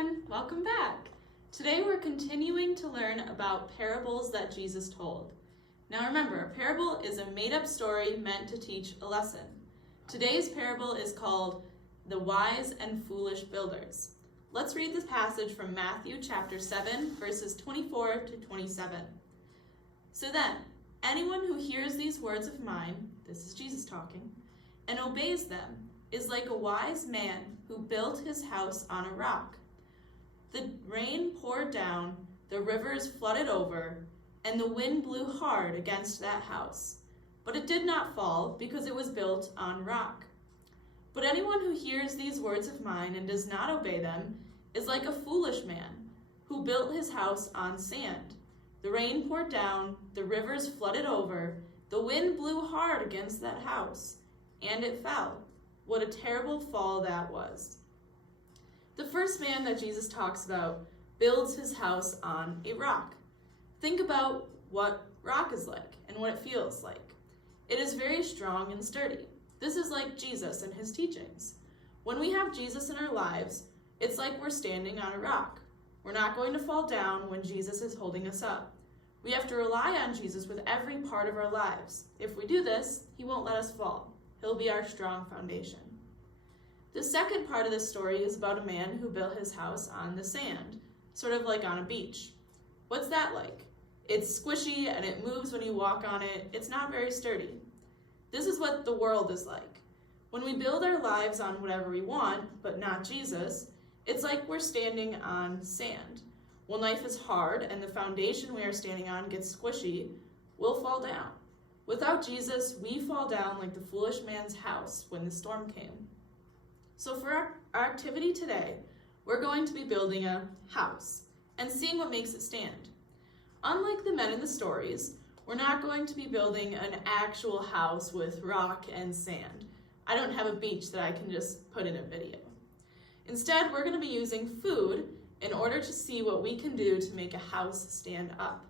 everyone, welcome back. Today we're continuing to learn about parables that Jesus told. Now remember, a parable is a made-up story meant to teach a lesson. Today's parable is called The Wise and Foolish Builders. Let's read this passage from Matthew chapter 7, verses 24 to 27. So then, anyone who hears these words of mine, this is Jesus talking, and obeys them is like a wise man who built his house on a rock. The rain poured down, the rivers flooded over, and the wind blew hard against that house. But it did not fall because it was built on rock. But anyone who hears these words of mine and does not obey them is like a foolish man who built his house on sand. The rain poured down, the rivers flooded over, the wind blew hard against that house, and it fell. What a terrible fall that was. The first man that Jesus talks about builds his house on a rock. Think about what rock is like and what it feels like. It is very strong and sturdy. This is like Jesus and his teachings. When we have Jesus in our lives, it's like we're standing on a rock. We're not going to fall down when Jesus is holding us up. We have to rely on Jesus with every part of our lives. If we do this, he won't let us fall. He'll be our strong foundation. The second part of this story is about a man who built his house on the sand, sort of like on a beach. What's that like? It's squishy and it moves when you walk on it. It's not very sturdy. This is what the world is like. When we build our lives on whatever we want, but not Jesus, it's like we're standing on sand. When life is hard and the foundation we are standing on gets squishy, we'll fall down. Without Jesus, we fall down like the foolish man's house when the storm came. So for our activity today, we're going to be building a house and seeing what makes it stand. Unlike the men in the stories, we're not going to be building an actual house with rock and sand. I don't have a beach that I can just put in a video. Instead, we're going to be using food in order to see what we can do to make a house stand up.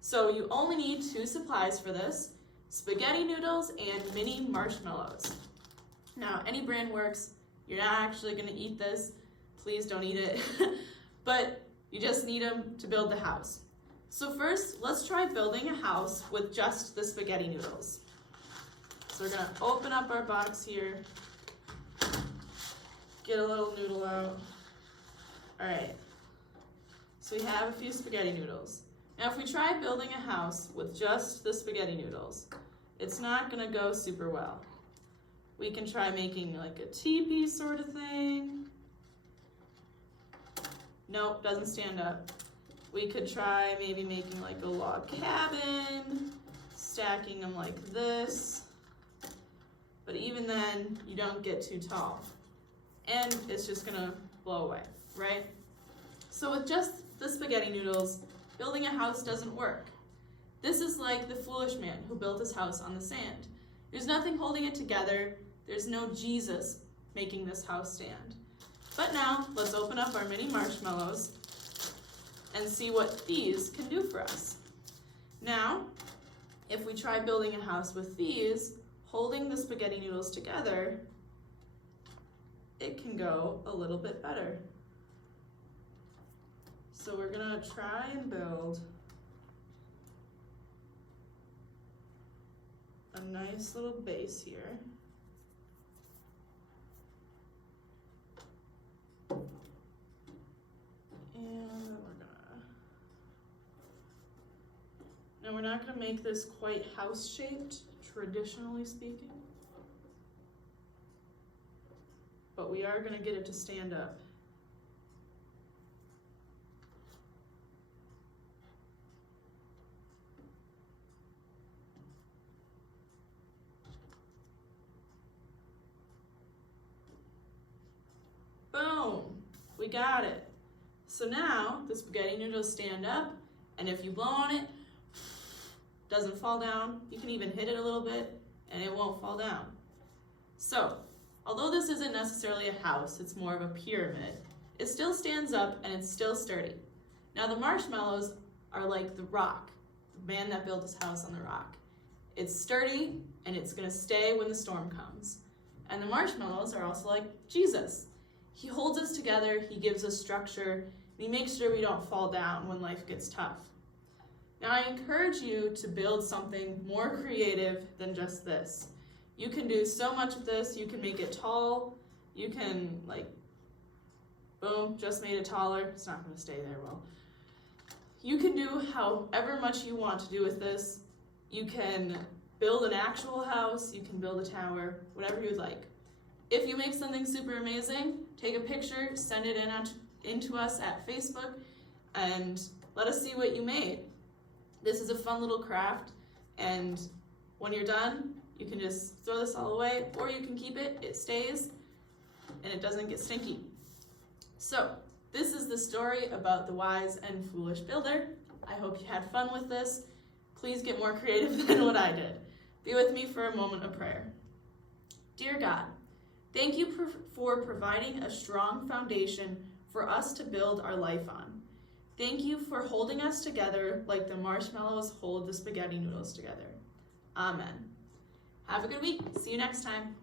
So you only need two supplies for this: spaghetti noodles and mini marshmallows. Now, any brand works. You're not actually going to eat this. Please don't eat it. But you just need them to build the house. So first, let's try building a house with just the spaghetti noodles. So we're going to open up our box here. Get a little noodle out. All right. So we have a few spaghetti noodles. Now if we try building a house with just the spaghetti noodles, it's not going to go super well. We can try making like a teepee sort of thing. Nope, doesn't stand up. We could try maybe making like a log cabin, stacking them like this. But even then, you don't get too tall. And it's just going to blow away, right? So with just the spaghetti noodles, building a house doesn't work. This is like the foolish man who built his house on the sand. There's nothing holding it together. There's no Jesus making this house stand. But now, let's open up our mini marshmallows and see what these can do for us. Now, if we try building a house with these, holding the spaghetti noodles together, it can go a little bit better. So we're gonna try and build a nice little base here. And we're not gonna make this quite house-shaped, traditionally speaking, but we are gonna get it to stand up. Boom, we got it. So now the spaghetti noodles stand up, and if you blow on it, doesn't fall down. You can even hit it a little bit and it won't fall down. So, although this isn't necessarily a house, it's more of a pyramid, it still stands up and it's still sturdy. Now the marshmallows are like the rock, the man that built his house on the rock. It's sturdy and it's gonna stay when the storm comes. And the marshmallows are also like Jesus. He holds us together, he gives us structure, and he makes sure we don't fall down when life gets tough. Now I encourage you to build something more creative than just this. You can do so much with this. You can make it tall. You can, boom, just made it taller. It's not going to stay there well. You can do however much you want to do with this. You can build an actual house. You can build a tower, whatever you'd like. If you make something super amazing, take a picture, send it into us at Facebook, and let us see what you made. This is a fun little craft, and when you're done, you can just throw this all away, or you can keep it, it stays, and it doesn't get stinky. So, this is the story about the wise and foolish builder. I hope you had fun with this. Please get more creative than what I did. Be with me for a moment of prayer. Dear God, thank you for providing a strong foundation for us to build our life on. Thank you for holding us together like the marshmallows hold the spaghetti noodles together. Amen. Have a good week. See you next time.